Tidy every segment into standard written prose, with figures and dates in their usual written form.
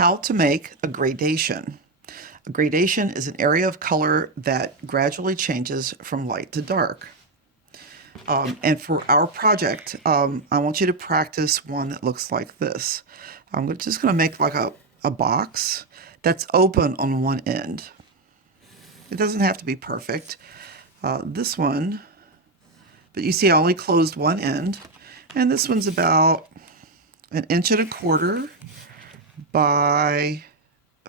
How to make a gradation. A gradation is an area of color that gradually changes from light to dark. And for our project, I want you to practice one that looks like this. I'm just going to make like a box that's open on one end. It doesn't have to be perfect. This one, but you see I only closed one end. And this one's about 1.25 inches by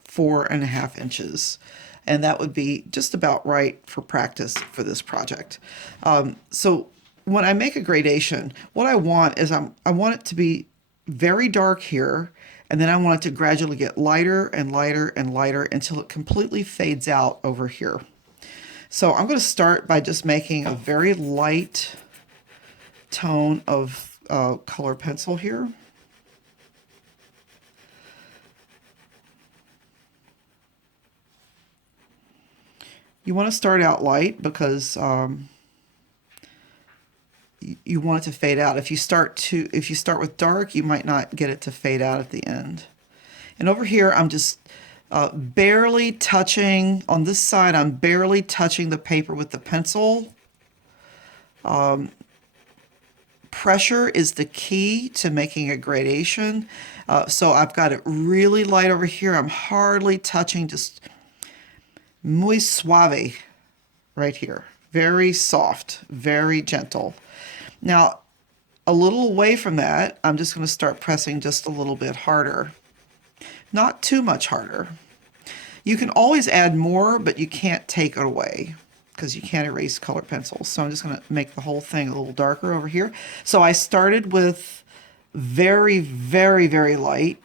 4.5 inches. And that would be just about right for practice for this project. So when I make a gradation, what I want is I want it to be very dark here, and then I want it to gradually get lighter and lighter and lighter until it completely fades out over here. So I'm going to start by just making a very light tone of color pencil here. You want to start out light because you want it to fade out. If you start with dark, you might not get it to fade out at the end. And over here, I'm just barely touching, on this side, I'm barely touching the paper with the pencil. Pressure is the key to making a gradation. So I've got it really light over here. I'm hardly touching, just muy suave right here. Very soft, very gentle. Now, a little away from that, I'm just going to start pressing just a little bit harder. Not too much harder. You can always add more, but you can't take it away because you can't erase colored pencils. So I'm just going to make the whole thing a little darker over here. So I started with very, very, very light.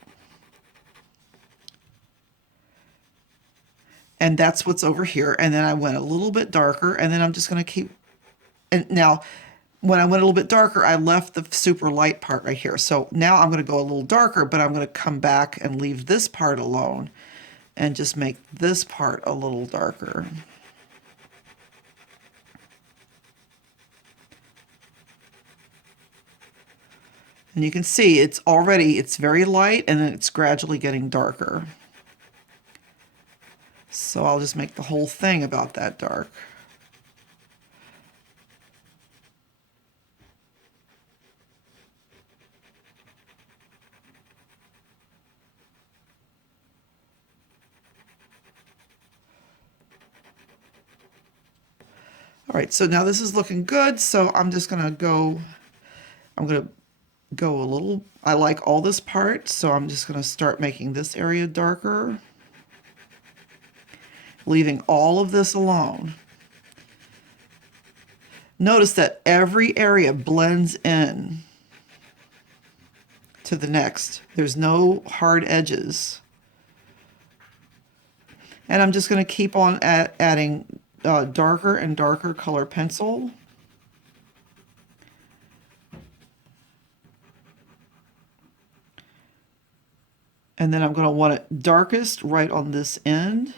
And that's what's over here. And then I went a little bit darker, and then I'm just going to keep. And now, when I went a little bit darker, I left the super light part right here. So now I'm going to go a little darker, but I'm going to come back and leave this part alone and just make this part a little darker. And you can see it's very light, and then it's gradually getting darker. So I'll just make the whole thing about that dark. All right, so now this is looking good. So I'm going to go a little, I like all this part, so I'm just going to start making this area darker, leaving all of this alone. Notice that every area blends in to the next. There's no hard edges. And I'm just going to keep on adding darker and darker color pencil. And then I'm going to want it darkest right on this end.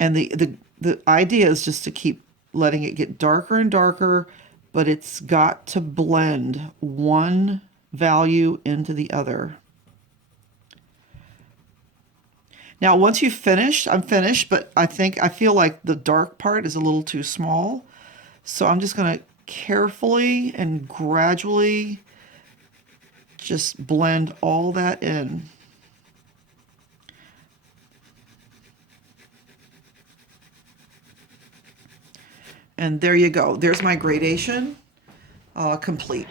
And the idea is just to keep letting it get darker and darker, but it's got to blend one value into the other. Now, once you've finished, I'm finished, but I feel like the dark part is a little too small. So I'm just going to carefully and gradually just blend all that in. And there you go. There's my gradation complete.